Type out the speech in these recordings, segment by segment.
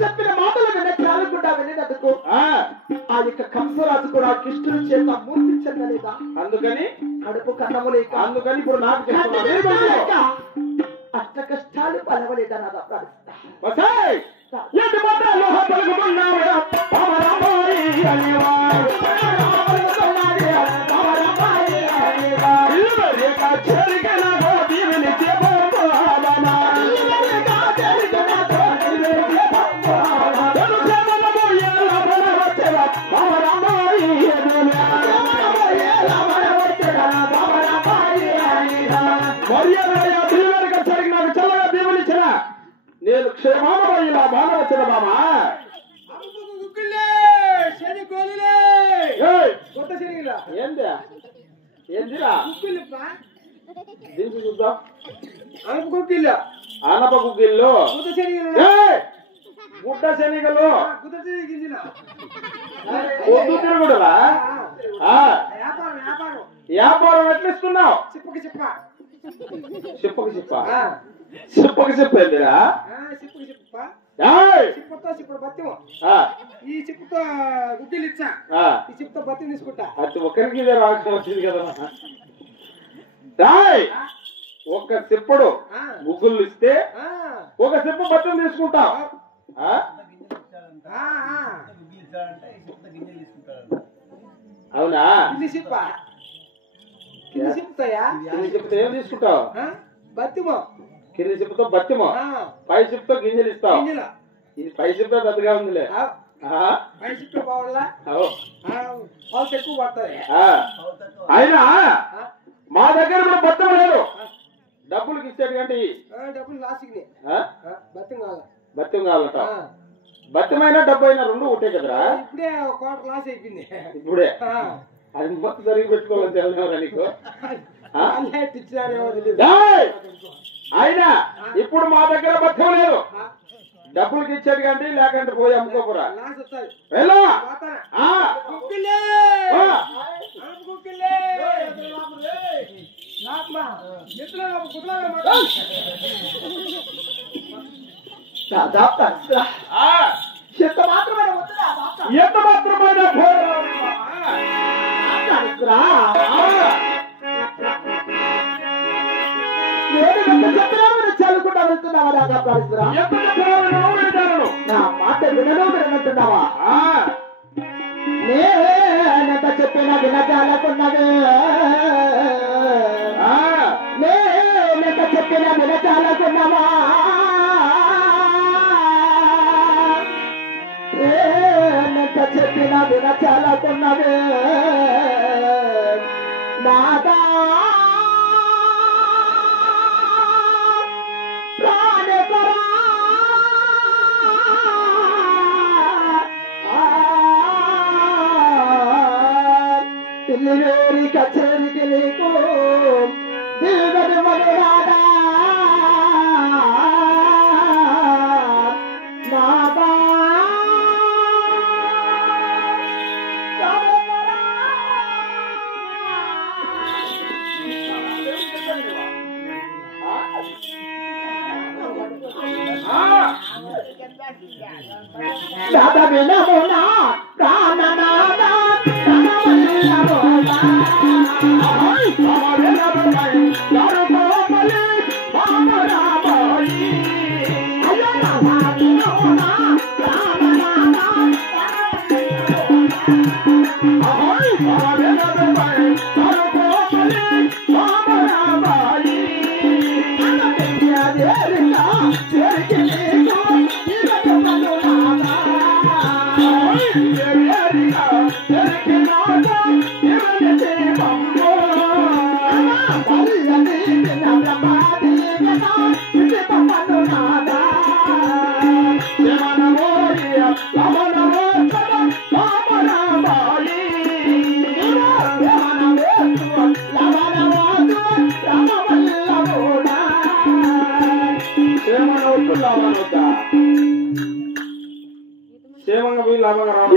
చెప్పిన మాటలు విన్న చాలకుండా వెళ్ళినందుకు ఆ యొక్క కంసరాజు కూడా కృష్ణుని చేత మూర్తి చెందలేదా? అందుకని కడుపు కన్నము లేక అందుకని ఇప్పుడు నాకు అష్ట కష్టాలు పలవలేదా? నాదా నేను క్షేమామయ్యా బాగా బామా ఏందిరా దించి చూద్దాం. ఆనప కుక్కిళ్ళు గుడ్డ శనిగలు పొద్దు తిరుగుడురా వ్యాపారం ఎట్లా ఇస్తున్నావు? చిప్పకి చిప్ప చిప్పకి చెప్పేదిరా ఈ చిప్పుతో గుడ్డీలు ఇచ్చా ఈ చిప్పుతో బత్తి తీసుకుంటా. అది ఒకరికి రాక వచ్చింది కదా. ఒక చిప్పుడు గుగ్గులు ఇస్తే ఒక చిప్పు బత్తిని తీసుకుంటావు. అవునా? కింది చిప్పుతాయా? కింది చిప్పుతో ఏం తీసుకుంటావు? బత్తిమో. కింది చిప్పుతో బత్తిమో, పై చిప్పుతో గింజలు ఇస్తావు. ఇది పై చిప్పే పెద్దగా ఉందిలే. పై చిప్పు బాగుందా? ఎక్కువ పడతాయి. అయినా మా దగ్గర కూడా బత్తం లేదు. డబ్బులకి ఇచ్చేది కంటే డబ్బులు లాస్ట్కి బత్తం కావాలంట. బత్తమైనా డబ్బు అయినా రెండు ఒకటే కదరా. ఇప్పుడే కోట లాస్ అయిపోయింది. ఇప్పుడే అది మొత్తం జరిగి పెట్టుకోవాలని తెలియదురా నీకు. అయినా ఇప్పుడు మా దగ్గర బత్తం లేదు. డబ్బులకి ఇచ్చేది కంటే లేకంటే పోయి అమ్ముకోకురా. ఎంత మాత్రమైన చల్లుకుంటా వెళ్తున్నావా? నా మాట వినను వినట్టున్నావా? నేనంత చెప్పిన వినచాలకున్నదే, నేనంత చెప్పిన వినచాలకున్నావా? నేనంత చెప్పిన వినచాలకున్నదే నాదా వేరి కచేరికి నీకు దిగని మనురాదా నాదా దాదా వినమునా ప్రాణనాదా Yeah. క్షేమంగా పోయి లాభంగా రావాలి.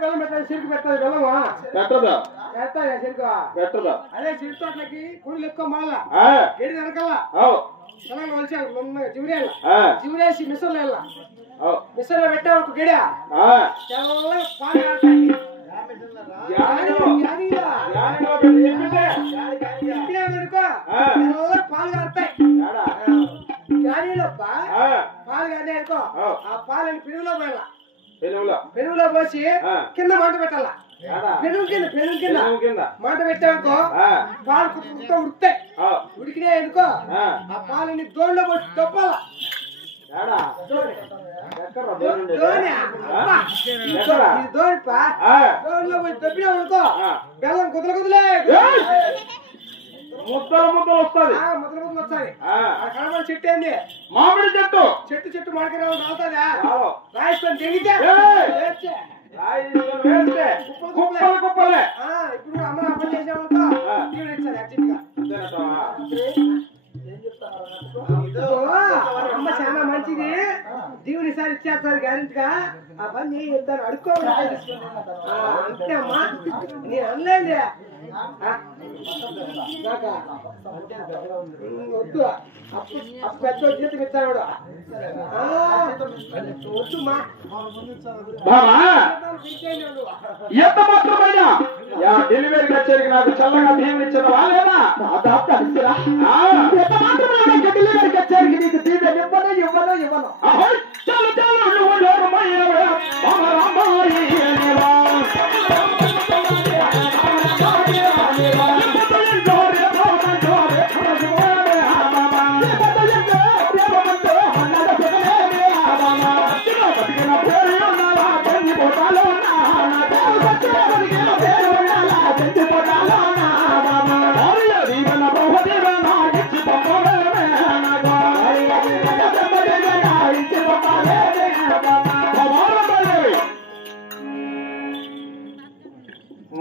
బెల్లం పెట్టాలి, సిరుకు పెట్టాలి. బెల్లమా పెట్టదా సిరుకు పెట్టదా? అదే సిరుకు తోటలకి కూలీలు ఎక్కువ మాల గడి వెనకాల పొలంలో వలిచారు మొన్నగా జివురేసి మిషన్లో వెళ్ళా మిషన్లో పెట్టా ఒక గడి తెల్లగా పాలు కారుతాయి. పాలు కారుతాయి గాడిలోప్ప పాలు కాదే అనుకో ఆ పాలని పెరుగులో పోసి కింద మంట పెట్టాలా. పెరుగు కింద మంట పెట్టానుకో పాలు కుక్క ఉడుతాయి. ఉడికినాయి అనుకో ఆ పాలని దోణిలో పోసి దొప్పాలా. దోణిలో పోసి దొప్పినా అనుకో బెల్లం కుదలే ముద్దలు వస్తుంది. ముద్దలు వస్తాయి. కడపడి చెట్టు ఏంది మామిడి చెట్టు మాడికి రావుతుందా రాయిస్తాను తెగితే కుప్పలే. ఇప్పుడు అమ్మ పని చేసామనుకో దేవుడు ఇచ్చారు అర్జెంట్ గా. అమ్మ చాలా మంచిది, దేవుని సార్ ఇచ్చేస్తారు గ్యారెంటీ గా. ఆ పని చేయిస్తాను అడుక్కోవాలి అంతే అమ్మా. నేను అనలేదు వద్దు అప్పు పెద్ద జీతం ఇస్తాడు వద్దుమా. ఎంత మాత్రమైనా డెలివరీ కచేరికి నాకు చల్లగా బియ్యం ఇచ్చిన వాళ్ళేనా? ఎంత మాత్రమైనా డెలివరీ కచేరికి నీకు దీవెన ఇవ్వను. చాలు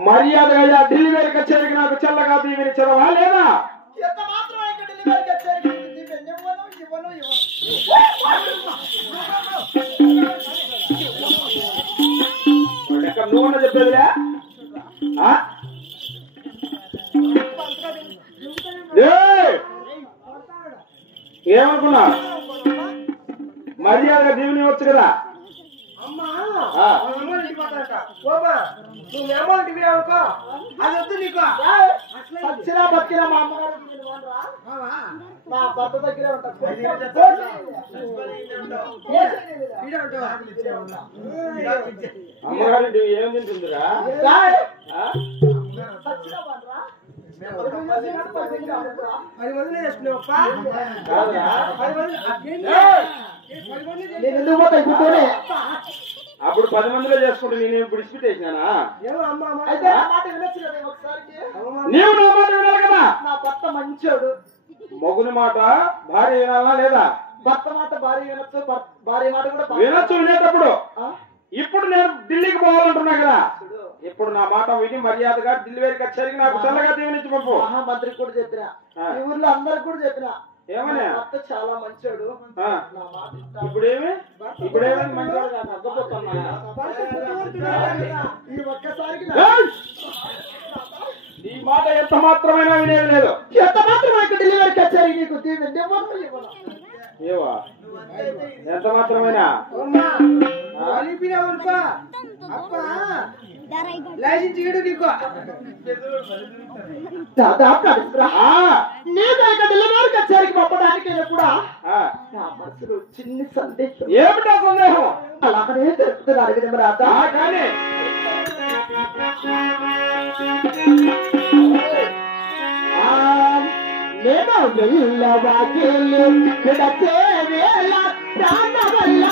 మర్యాదగా డెలివరీ కచేరికి నాకు చల్లగా దీవించిన వాళ్ళేనా? ఎంత మాత్రం డెలివరీ కచేరికి ఇవ్వను. నువ్వు చెప్పేదిలే. ఏమనుకున్నా మర్యాదగా దీవిని వచ్చు కదా. వచ్చినా బతికినా మా అమ్మగారు నా భర్త దగ్గరే ఉంటారు. అమ్మగారు ఏం తింటుందిరా? అప్పుడు 10 మందిలో చేసుకుంటే నేను ఇప్పుడు విడిచిపెట్టేసినానా? నీవు నా మాట వినాలి కదా. నా భర్త మంచోడు. మొగుని మాట భార్య వినాలా లేదా? భర్త మాట భార్య వినొచ్చు, భార్య మాట కూడా వినొచ్చు. వినేటప్పుడు ఇప్పుడు నేను ఢిల్లీకి పోవాలంటున్నా కదా. ఇప్పుడు నా మాట విని మర్యాదగా డెలివరీ కచేరికి నాకు చల్లగా దీవెనిచ్చి పంపు. మహామంత్రి కూడా చెప్పిన, ఈ ఊర్లో అందరికి కూడా చెప్పిన. ఏమన్నా భర్త చాలా మంచోడు. ఇప్పుడేమి మంచోడు ఈ ఒక్కసారికి ఈ మాట ఎంత మాత్రమైనా వినేది లేదు. ఎంత మాత్రమైనా డెలివరీ కచేరి నీకు ఏవా ఎంత మాత్రమైనా లైసెన్స్ నీకు డెలివరీ కచేరికి పంపడానికి కూడా నా మనసులో చిన్న సందేహం. ఏమిటా సందేహం? అలాగనే తెలుపుతున్నారు కదా రాదా. కానీ నేను వెళ్ళవాకి విడచే వేళ ప్రాణ వల్ల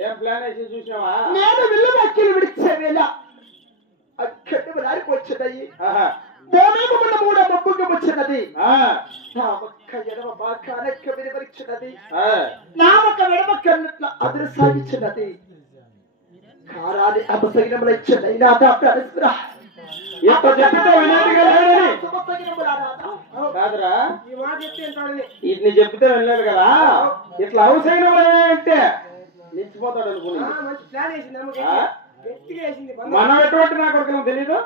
ఏం ప్లాన్ వేసి చూసినావా? నేను విల్లు అక్కిలు విడిచే వేళ అక్కడి వారికి వచ్చినది మన మూడ మబ్బుకి వచ్చినది నా ఒక్క ఎడమ బాకానక్క వినవరిచినది నా ఒక్క వెడమక్క అదురు సాగించినది కారాలి అపసగినములు ఇచ్చినది నా దాప్రా ఎంత చెప్పితే వినాలిగా కాదురా ఇట్ని చెప్తే వెళ్ళాడు కదా ఇట్లా అవసరం అంటే నిచ్చిపోతాడు అనుకున్నా మనం ఎటువంటి నా కొడుకు తెలీదు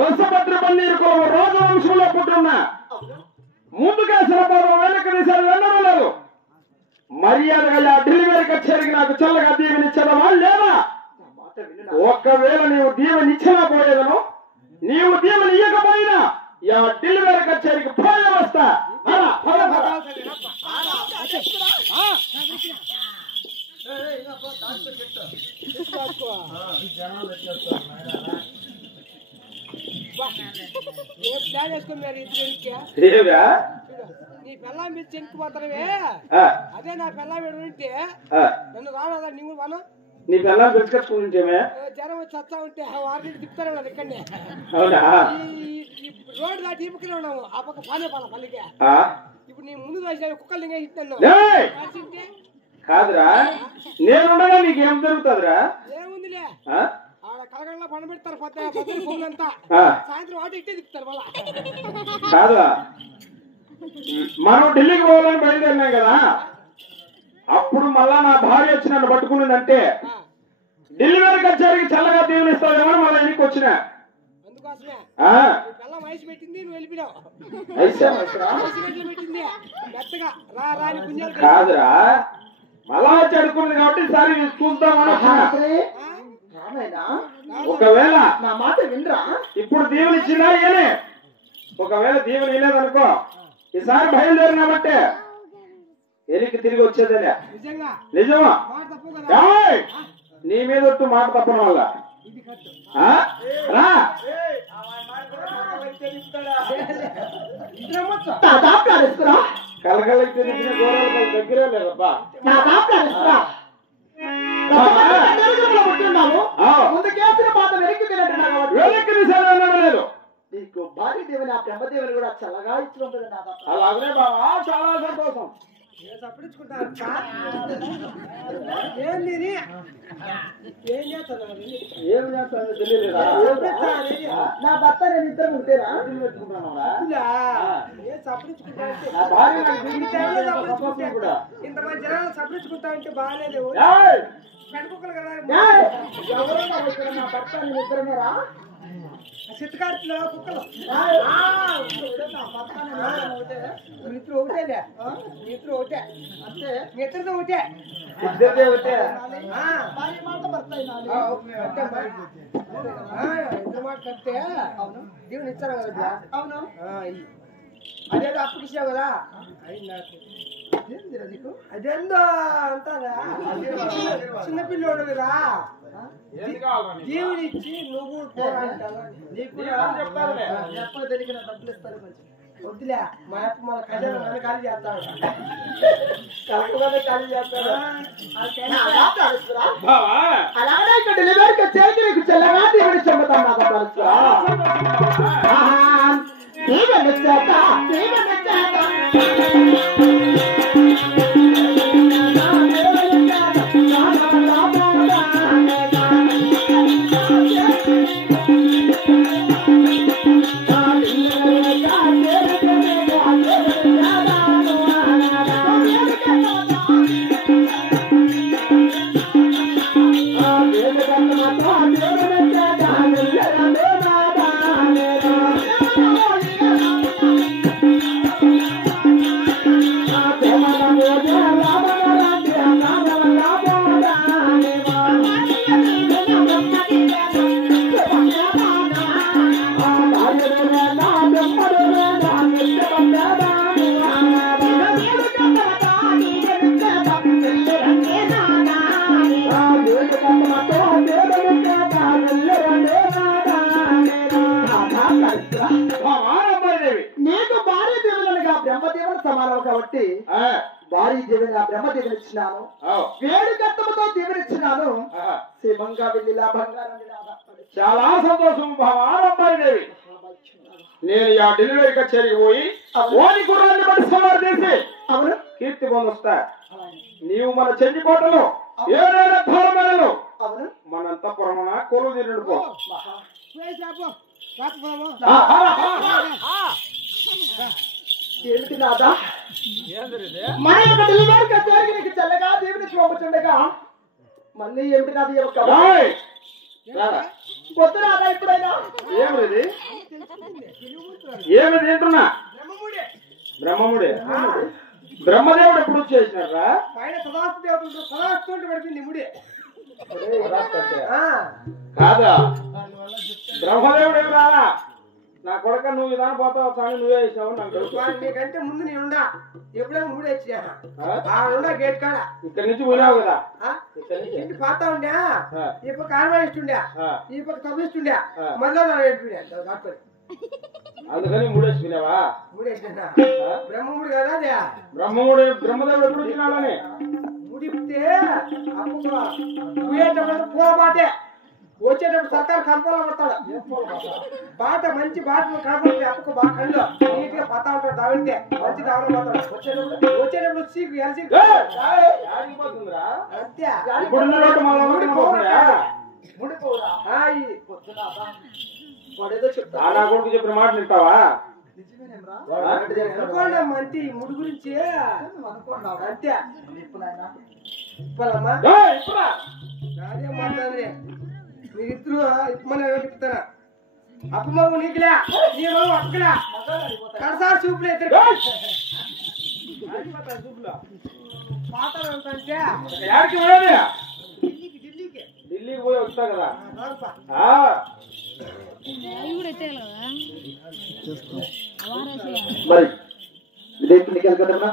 రసభద్రపల్లికు రాజవంశంలో పుట్టున్న ముందుగా సరపడం వెనక దిశలు వెళ్ళడం లేదు. మర్యాదగా డెలివరీ కచేరికి నాకు చల్లగా దీవెనిచ్చదమా లేదా? ఒక్కవేళ నీవు దీవెనిచ్చినా పోయేదను, నీవు దీవెని ఇయ్యకపోయినా యా డెలివరీ కచేరికి పోయే వస్తా. నీ పెళ్ళం మీద చెనికిపోతానవే అదే నా పెళ్ళం ఉంటే నన్ను రావదా నీవు మనం నీ పెళ్ళం పెంచుకొచ్చుకుంటేమే జనం వచ్చి వస్తా ఉంటే వారిని తిప్పుతారు కదా ఇక్కడనే రోడ్డు దాటి ఇప్పుకునే ఉన్నాము ఆ పక్క పానే పాల పల్లికి ఇప్పుడు నీ ముందు రాసిన కుక్కలు లింగా ఇస్తాను కాదురా నేనుండగా నీకేం జరుగుతుందిరా? ఏముందిలే ఆడ కలగడలో పండ పెడతారు పొద్దుంతా సాయంత్రం వాటి ఇట్టే తిప్పుతారు మళ్ళా. కాదురా మనం ఢిల్లీకి పోవాలని బయలుదేరినాం కదా, అప్పుడు మళ్ళా నా భార్య వచ్చి నన్ను పట్టుకునిందంటే డెలివరీ కచేరికి చల్లగా దీవెనిస్తావేమో మళ్ళీ ఇంటికి వచ్చిన అందుకోసమే వయసు పెట్టింది నువ్వు వెళ్ళిపోయావు పెట్టింది మెత్తగా రా రాని పుణ్యాలు కాదురా మళ్ళా వచ్చి అడుగుకుంది కాబట్టి సారి చూద్దామని ఒకవేళ నా మాట వినరా ఇప్పుడు దీవెనిచ్చినా ఏనే ఒకవేళ దీవెన వినేదనుకో ఈసారి బయలుదేరినామంటే ఎనికి తిరిగి వచ్చేదేలే. నిజమా? నీ మీద ఒట్టు మాట తప్పడం వల్ల రా కలకలకి దగ్గరే లేదబ్బా. లేదు నీకు భారీ దేవుని ఆ బ్రహ్మదేవుని కూడా చల్లగా ఇచ్చి ఉంటుంది నా తప్ప. అలాగనే బాబా చాలా సంతోషం. ఏం చేస్తాను తెలియలేదా? నా భర్త నేను ఇద్దరు ఉంటేనా ఇంతమంది జనాలు సపరించుకుంటా ఉంటే బాగాలేదు. పెట్టుకోగలు కదా నా భర్త నేను ఇద్దరమేరా చిత్తకార్తిలో కుక్కలు మిత్రుడు ఒకటేలే మిత్రుడు ఒకటే అంటే మిత్రుడు ఒకటే ఇద్దరిదే ఒకటే ఇద్దరు మాట కట్టే దేవుని ఇచ్చారు కదా. అవును అదేదో అప్పుడు ఇచ్చావు కదా నీకు అదేందో అంటారా చిన్నపిల్లోడు కదా దేవుని ఇచ్చి నువ్వు డబ్బులు ఇస్తారు వద్దులే మా అప్ప మన ఖజానా నన్ను ఖాళీ చేస్తాడు ఖాళీ చేస్తాడు. అలాగే ఇక్కడ డెలివరీకి వచ్చేది నీకు చల్లగా దేవుడి చెబుతాను నీకు భారీ దేవులనుగా బ్రహ్మదేవుని సమానం కాబట్టి భారీ దేవుని ఆ బ్రహ్మదేవుని ఇచ్చినాను. వేడి గట్టముతో దేవుని ఇచ్చినాను. క్షేమంగా వెళ్ళి లాభంగా చాలా సంతోషం భావాదేవి. నేను ఆ డెలివరీ కచేరికి పోయి ఓని గుర్రాన్ని బట్టి సవారు చేసి అవును కీర్తి పొందొస్తా. నీవు మన చెందికోటలో ఏదైనా ధర్మాలను అవును మనంతపురమున కొలువు తీరుడుకో. ఏమిటి నాదా మన యొక్క డెలివరీ కచేరికి నీకు చల్లగా దేవుని చూపుతుండగా మళ్ళీ ఏమిటి నాది పొద్దు రాదా ఇప్పుడైనా ఏమిది ఏమి తింటున్నా బ్రహ్మముడే బ్రహ్మదేవుడు ఎప్పుడు చేసినారా? కాదా బ్రహ్మదేవుడు ఏమి రాలా? నా కొడుక నువ్వు విధానం పోతావు కానీ నువ్వే వేసావు నాకు నీకంటే ముందు నేనుండా ఎప్పుడైనా మూడే వచ్చా గేట్ కాడ ఇక్కడి నుంచి పోయినావు కదా. ఇంటి పాతా ఉండే ఈ పక్క ఆర్మాయిస్తుండే ఈ పక్క తప్పిస్తుండే మళ్ళీ దాటుకొని అందుకని మూడేసుకున్నావా? మూడేసినా బ్రహ్మముడు కదా అదే బ్రహ్మముడు బ్రహ్మదేవుడు ఎప్పుడు వచ్చినాడని ముడిపితే పోయేటప్పుడు పోబాటే వచ్చేటప్పుడు సర్కారు కంపలో పడతాడు. బాట మంచి బాట కాబట్టి అప్పకు బాగా కళ్ళు నీట్ గా పతా ఉంటాడు. దావితే మంచి దావలో పోతాడు. వచ్చేటప్పుడు సీకు ఎలసీకు అంతే నా కొడుకు చెప్పిన మాట వింటావా? అనుకోండి మంచి ముడి గురించి అంతే ఇప్పలమ్మా అదే మాట్లాడలే మీరిద్దరు ఇప్పమని చెప్తానా అప్పమ్మ నీకులే నీ బాబు అక్కలే కడసారి చూపులే ఢిల్లీకి పోయి వస్తా కదా. అవి కూడా ఎత్తే కదా మరి ఇదే నీకు కదమ్మా